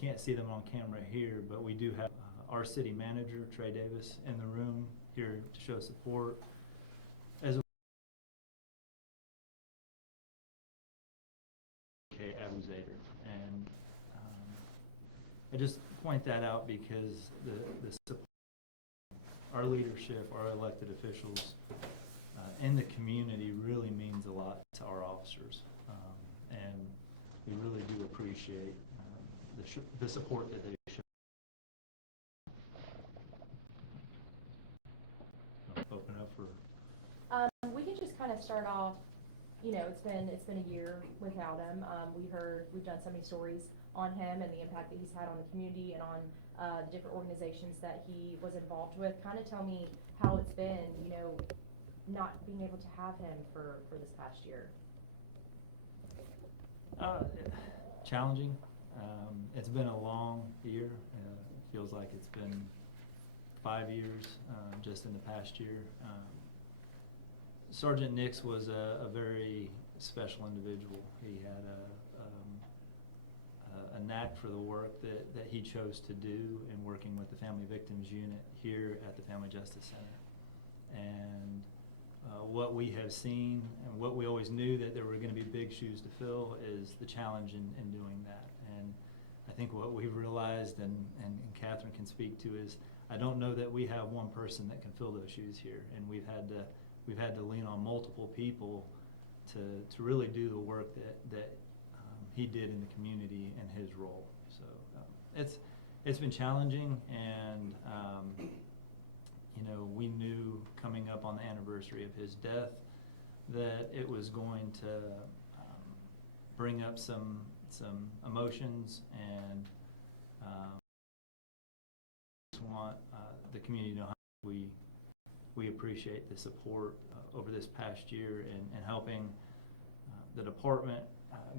can't see them on camera here, but we do have our city manager, Trey Davis, in the room here to show support. As abusator, and I just point that out because the support, our leadership, our elected officials in the community really means a lot to our officers, and we really do appreciate the support that they show. Open up for. We can just kind of start off. You know, it's been a year without him. We've done so many stories on him and the impact that he's had on the community and on the different organizations that he was involved with. Kind of tell me how it's been, you know, not being able to have him for this past year. Challenging. It's been a long year. It feels like it's been 5 years just in the past year. Sergeant Nix was a very special individual. He had a knack for the work that he chose to do in working with the Family Victims Unit here at the Family Justice Center. And what we have seen and what we always knew that there were going to be big shoes to fill is the challenge in doing that. And I think what we've realized, and Catherine can speak to, is I don't know that we have one person that can fill those shoes here, and we've had to lean on multiple people to really do the work that he did in the community in his role. So it's been challenging, and you know, we knew coming up on the anniversary of his death that it was going to bring up some emotions, and just want the community to know how we appreciate the support over this past year in helping the department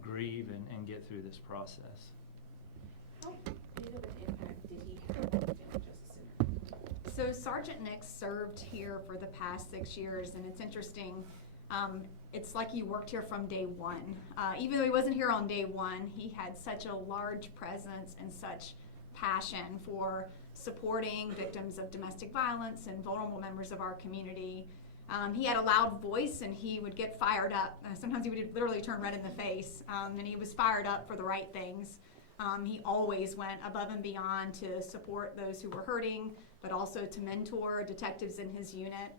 grieve and get through this process. How big of an impact did he have on the Family Justice Center? So Sergeant Nix served here for the past 6 years, and it's interesting. It's like he worked here from day one. Even though he wasn't here on day one, he had such a large presence and such passion for supporting victims of domestic violence and vulnerable members of our community. He had a loud voice, and he would get fired up. Sometimes he would literally turn red in the face, and he was fired up for the right things. He always went above and beyond to support those who were hurting, but also to mentor detectives in his unit.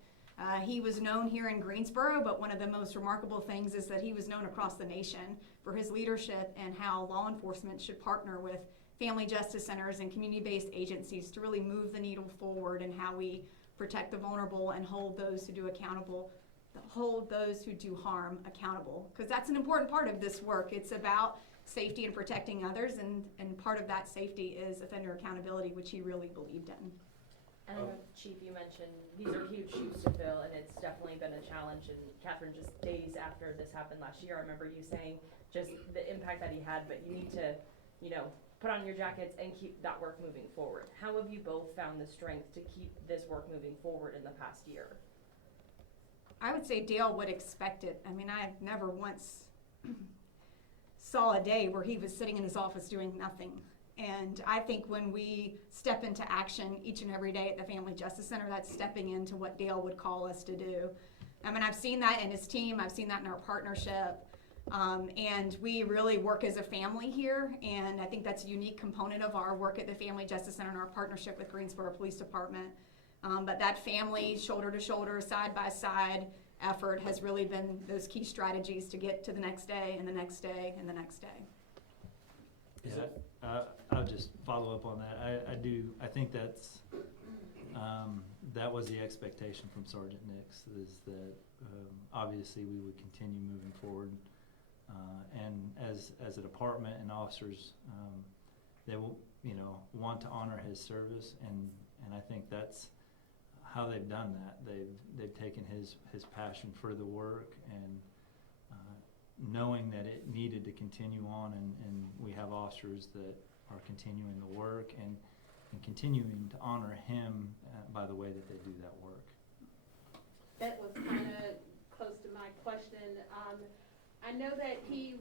He was known here in Greensboro, but one of the most remarkable things is that he was known across the nation for his leadership and how law enforcement should partner with family justice centers and community-based agencies to really move the needle forward in how we protect the vulnerable and hold those who do harm accountable. Because that's an important part of this work. It's about safety and protecting others, and part of that safety is offender accountability, which he really believed in. And I know, Chief, you mentioned these are huge shoes to fill, and it's definitely been a challenge. And Catherine, just days after this happened last year, I remember you saying just the impact that he had, but you need to, you know, put on your jackets and keep that work moving forward. How have you both found the strength to keep this work moving forward in the past year? I would say Dale would expect it. I mean, I never once saw a day where he was sitting in his office doing nothing. And I think when we step into action each and every day at the Family Justice Center, that's stepping into what Dale would call us to do. I mean, I've seen that in his team. I've seen that in our partnership. And we really work as a family here, and I think that's a unique component of our work at the Family Justice Center and our partnership with Greensboro Police Department. But that family, shoulder to shoulder, side by side effort has really been those key strategies to get to the next day and the next day and the next day. Yeah, I'll just follow up on that. I think that's that was the expectation from Sergeant Nix, is that obviously we would continue moving forward. And as a department and officers, they will, you know, want to honor his service, and I think that's how they've done that. They've taken his passion for the work, and knowing that it needed to continue on, and we have officers that are continuing the work and continuing to honor him by the way that they do that work. That was kind of close to my question. I know that he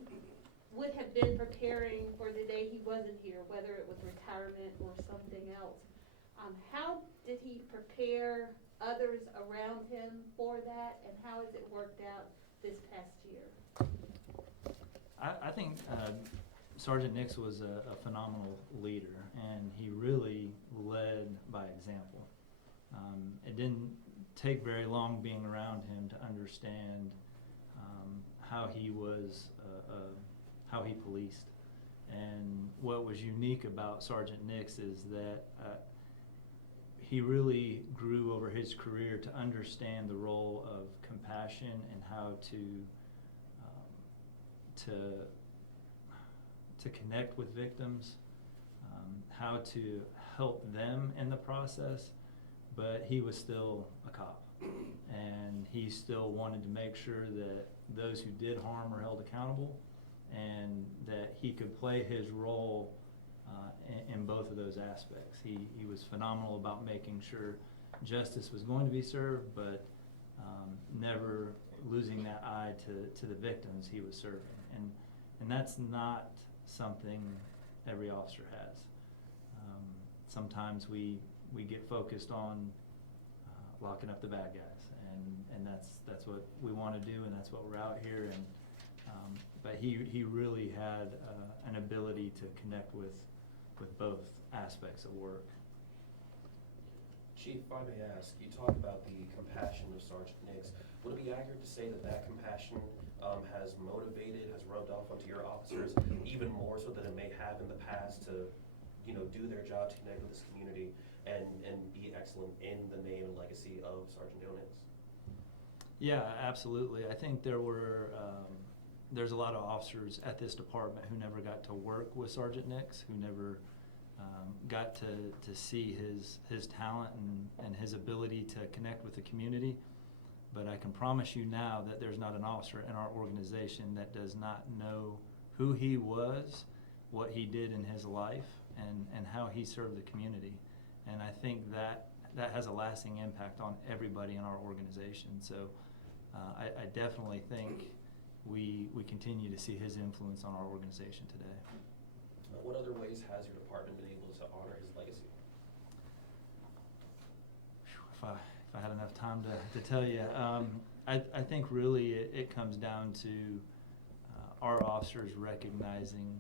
would have been preparing for the day he wasn't here, whether it was retirement or something else. How did he prepare others around him for that, and how has it worked out this past year? I think Sergeant Nix was a phenomenal leader, and he really led by example. It didn't take very long being around him to understand how he was, how he policed. And what was unique about Sergeant Nix is that he really grew over his career to understand the role of compassion and how to connect with victims, how to help them in the process, but he was still a cop. And he still wanted to make sure that those who did harm were held accountable, and that he could play his role in both of those aspects. He was phenomenal about making sure justice was going to be served, but never losing that eye to the victims he was serving. And that's not something every officer has. Sometimes we get focused on locking up the bad guys, and that's what we want to do, and that's what we're out here. And but he really had an ability to connect with both aspects of work. Chief, if I may ask, you talk about the compassion of Sergeant Nix. Would it be accurate to say that compassion has motivated, has rubbed off onto your officers even more so than it may have in the past to, do their job to connect with this community and be excellent in the name and legacy of Sergeant Dale Nix? Yeah, absolutely. I think there's a lot of officers at this department who never got to work with Sergeant Nix, who never got to see his talent and his ability to connect with the community. But I can promise you now that there's not an officer in our organization that does not know who he was, what he did in his life, and how he served the community. And I think that has a lasting impact on everybody in our organization. So I definitely think we continue to see his influence on our organization today. What other ways has your department been able to honor his legacy? If I had enough time to tell you, I think really it comes down to our officers recognizing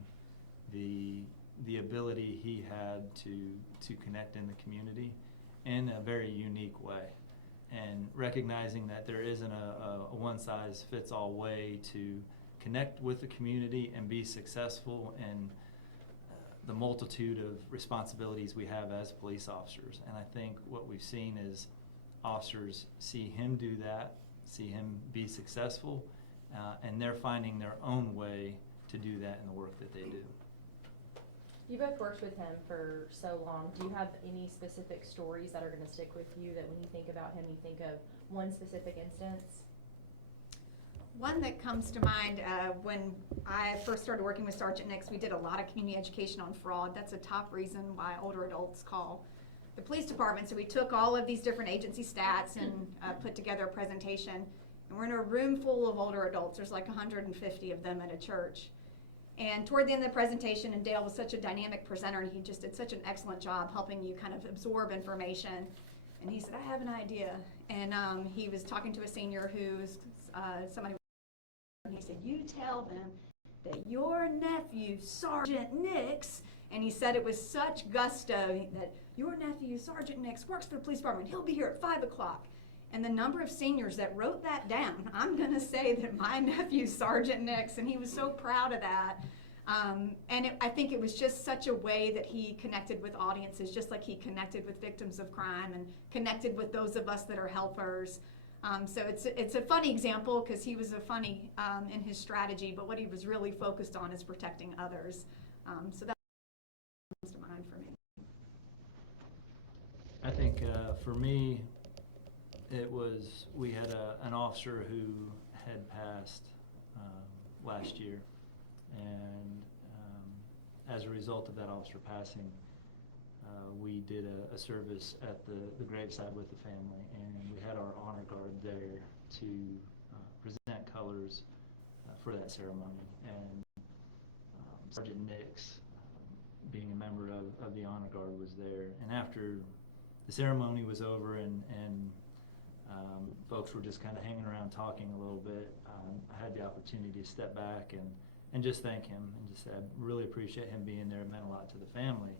the ability he had to connect in the community in a very unique way, and recognizing that there isn't a one-size-fits-all way to connect with the community and be successful in the multitude of responsibilities we have as police officers. And I think what we've seen is officers see him do that, see him be successful, and they're finding their own way to do that in the work that they do. You both worked with him for so long. Do you have any specific stories that are going to stick with you, that when you think about him, you think of one specific instance? One that comes to mind, when I first started working with Sergeant Nix, we did a lot of community education on fraud. That's a top reason why older adults call the police department. So we took all of these different agency stats and put together a presentation. And we're in a room full of older adults. There's like 150 of them at a church. And toward the end of the presentation, and Dale was such a dynamic presenter, and he just did such an excellent job helping you kind of absorb information. And he said, I have an idea. And he was talking to a senior who's somebody, and he said, you tell them that your nephew, Sergeant Nix, and he said it with such gusto that your nephew, Sergeant Nix, works for the police department. He'll be here at 5 o'clock. And the number of seniors that wrote that down, I'm going to say that my nephew, Sergeant Nix, and he was so proud of that. I think it was just such a way that he connected with audiences, just like he connected with victims of crime and connected with those of us that are helpers. So it's a funny example because he was a funny in his strategy, but what he was really focused on is protecting others. So that comes to mind for me. I think for me, we had an officer who had passed last year, and as a result of that officer passing, we did a service at the graveside with the family, and we had our honor guard there to present colors for that ceremony. And Sergeant Nix, being a member of the Honor Guard, was there. And after the ceremony was over and folks were just kind of hanging around talking a little bit, I had the opportunity to step back and just thank him and just say I really appreciate him being there. It meant a lot to the family.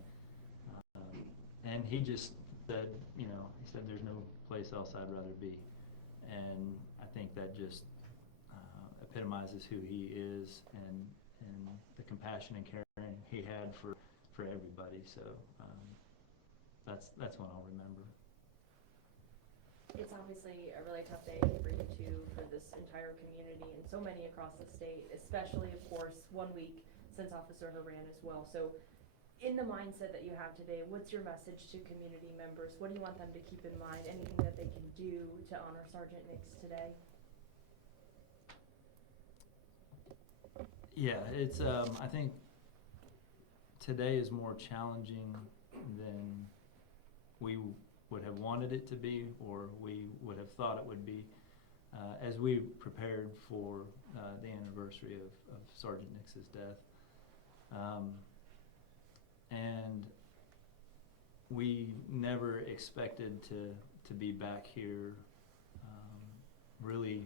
And he just said, he said there's no place else I'd rather be. And I think that just epitomizes who he is and the compassion and caring he had for everybody. So that's one I'll remember. It's obviously a really tough day for you two, for this entire community, and so many across the state, especially, of course, 1 week since Officer ran as well. So in the mindset that you have today, what's your message to community members? What do you want them to keep in mind? Anything that they can do to honor Sergeant Nix today? Yeah, it's I think today is more challenging than we would have wanted it to be, or we would have thought it would be, as we prepared for the anniversary of Sergeant Nix's death. And we never expected to be back here really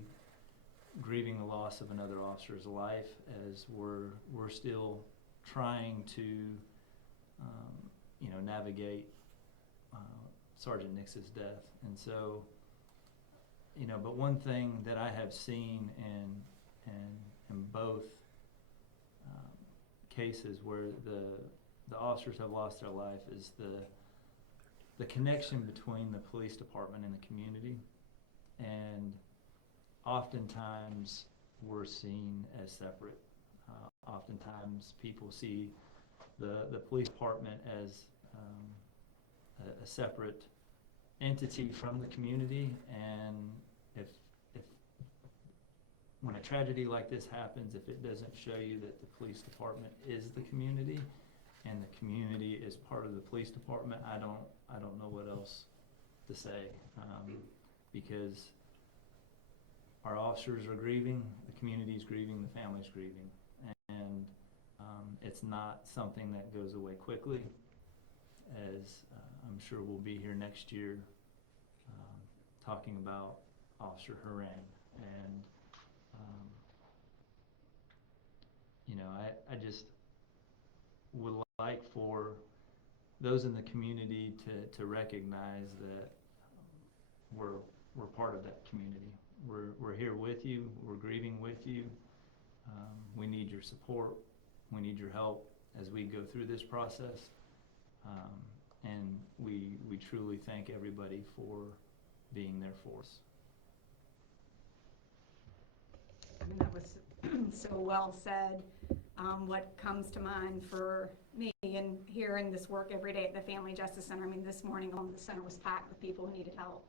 grieving the loss of another officer's life, as we're still trying to navigate Sergeant Nix's death. And so, but one thing that I have seen in both cases where the officers have lost their life is the connection between the police department and the community. And oftentimes we're seen as separate. Oftentimes people see the police department as a separate entity from the community, and if when a tragedy like this happens, if it doesn't show you that the police department is the community and the community is part of the police department, I don't know what else to say, because our officers are grieving, the community's grieving, the family's grieving, and it's not something that goes away quickly, as I'm sure we'll be here next year talking about Officer Haran. And I just would like for those in the community to recognize that we're part of that community. We're here with you, we're grieving with you. We need your support, we need your help as we go through this process. And we truly thank everybody for being there for us. I mean, that was so well said. What comes to mind for me and hearing this work every day at the Family Justice Center, I mean, this morning the center was packed with people who needed help.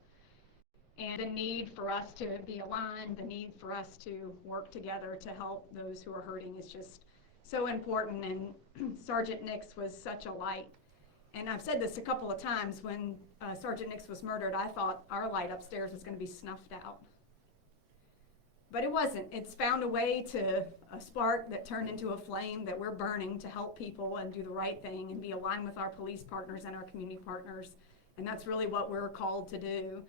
And the need for us to be aligned, the need for us to work together to help those who are hurting is just so important. And Sergeant Nix was such a light. And I've said this a couple of times, when Sergeant Nix was murdered, I thought our light upstairs was going to be snuffed out. But it wasn't. It's found a way to a spark that turned into a flame that we're burning to help people and do the right thing and be aligned with our police partners and our community partners. And that's really what we're called to do.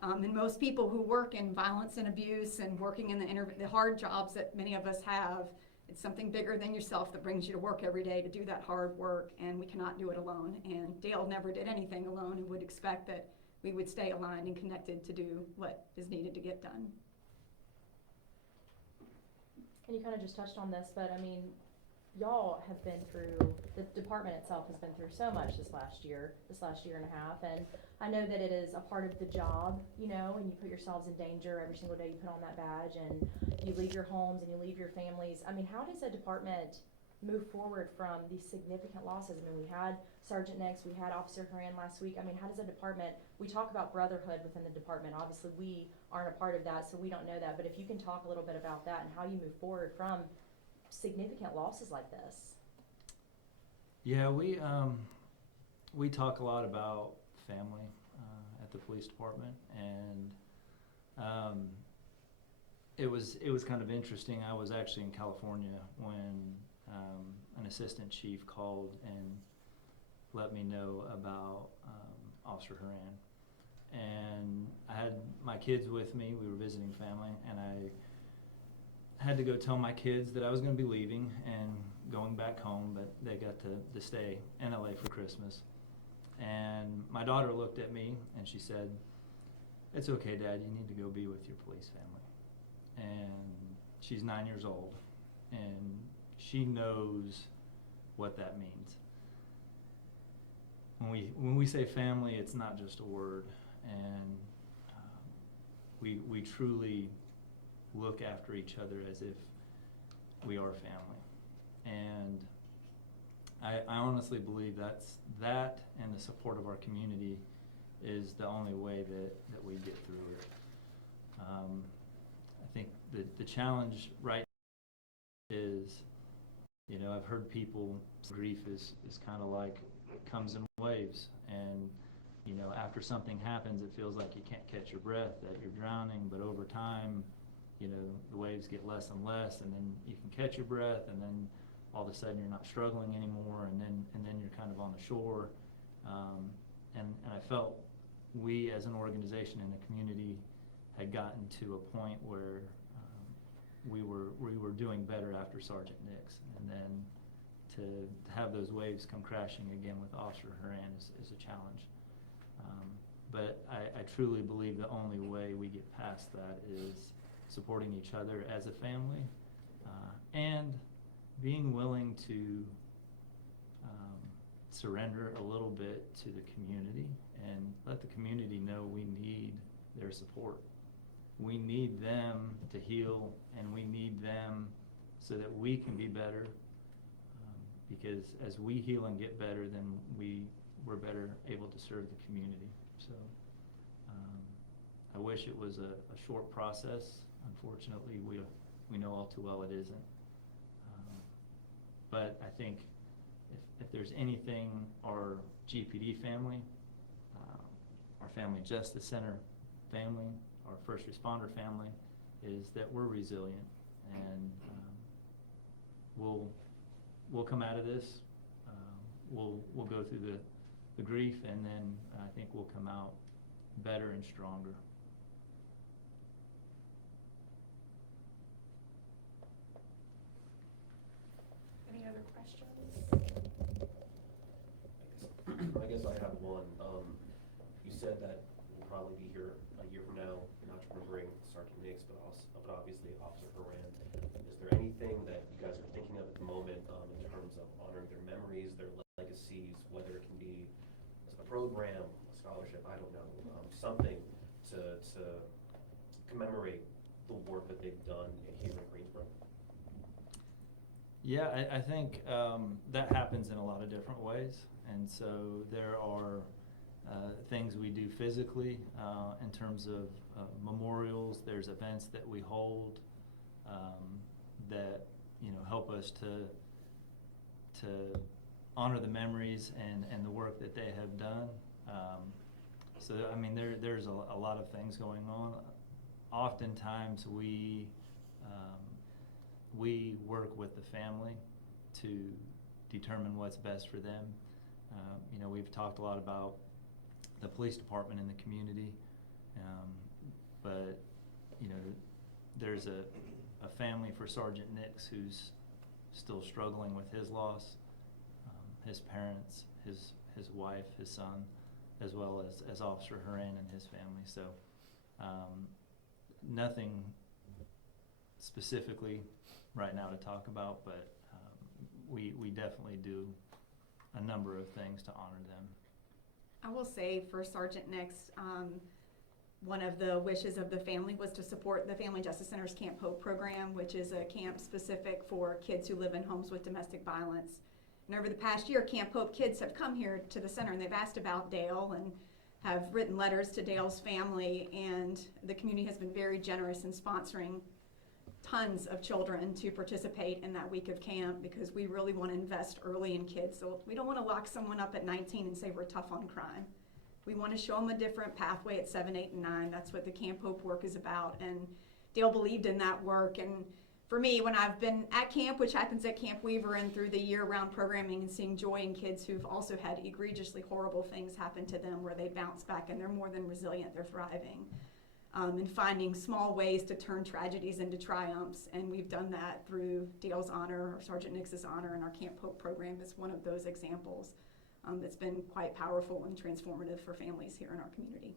And most people who work in violence and abuse and working in the hard jobs that many of us have, it's something bigger than yourself that brings you to work every day to do that hard work, and we cannot do it alone. And Dale never did anything alone, and would expect that we would stay aligned and connected to do what is needed to get done. And you kind of just touched on this, but I mean, y'all have been through, the department itself has been through so much this last year and a half, and I know that it is a part of the job, and you put yourselves in danger every single day you put on that badge, and you leave your homes and you leave your families. I mean, how does a department move forward from these significant losses? I mean, we had Sergeant Nix, we had Officer Haran last week. I mean, how does a department, we talk about brotherhood within the department, obviously we aren't a part of that, so we don't know that, but if you can talk a little bit about that and how you move forward from significant losses like this. Yeah, we talk a lot about family at the police department, and it was kind of interesting. I was actually in California when an assistant chief called and let me know about Officer Haran. And I had my kids with me. We were visiting family, and I had to go tell my kids that I was going to be leaving and going back home, but they got to stay in LA for Christmas. And my daughter looked at me and she said, "It's okay, Dad, you need to go be with your police family." And she's 9 years old, and she knows what that means. When we say family, it's not just a word, and we truly look after each other as if we are family. And I honestly believe that and the support of our community is the only way that we get through it. I think the challenge right now is, I've heard people, grief is kind of like, it comes in waves, and after something happens, it feels like you can't catch your breath, that you're drowning, but over time, the waves get less and less, and then you can catch your breath, and then all of a sudden you're not struggling anymore, and then you're kind of on the shore. And I felt we as an organization in the community had gotten to a point where we were doing better after Sergeant Nix, and then to have those waves come crashing again with Officer Haran is a challenge. But I truly believe the only way we get past that is supporting each other as a family, and being willing to surrender a little bit to the community and let the community know we need their support. We need them to heal, and we need them so that we can be better, because as we heal and get better, then we're better able to serve the community. So I wish it was a short process. Unfortunately, we know all too well it isn't. But I think if there's anything our GPD family, our Family Justice Center family, our first responder family, is that we're resilient, and we'll come out of this. We'll go through the grief, and then I think we'll come out better and stronger. Any other questions? I guess I have one. You said that we'll probably be here a year from now, not remembering Sergeant Nix, but obviously Officer Haran. Is there anything that you guys are thinking of at the moment in terms of honoring their memories, their legacies, whether it can be a program, a scholarship, I don't know, something to commemorate the work that they've done here in Greensboro? Yeah, I think that happens in a lot of different ways, and so there are things we do physically in terms of memorials. There's events that we hold that help us to honor the memories and the work that they have done. So I mean, there's a lot of things going on. Oftentimes we work with the family to determine what's best for them. We've talked a lot about the police department in the community, but there's a family for Sergeant Nix who's still struggling with his loss, his parents, his wife, his son, as well as Officer Haran and his family. So nothing specifically right now to talk about, but we definitely do a number of things to honor them. I will say for Sergeant Nix, one of the wishes of the family was to support the Family Justice Center's Camp Hope program, which is a camp specific for kids who live in homes with domestic violence. And over the past year, Camp Hope kids have come here to the center and they've asked about Dale and have written letters to Dale's family, and the community has been very generous in sponsoring tons of children to participate in that week of camp, because we really want to invest early in kids. So we don't want to lock someone up at 19 and say we're tough on crime. We want to show them a different pathway at 7, 8, and 9. That's what the Camp Hope work is about. And Dale believed in that work, and for me, when I've been at camp, which happens at Camp Weaver, and through the year-round programming and seeing joy in kids who've also had egregiously horrible things happen to them where they bounce back and they're more than resilient, they're thriving. And finding small ways to turn tragedies into triumphs, and we've done that through Dale's honor, or Sergeant Nix's honor, and our Camp Hope program is one of those examples that's been quite powerful and transformative for families here in our community.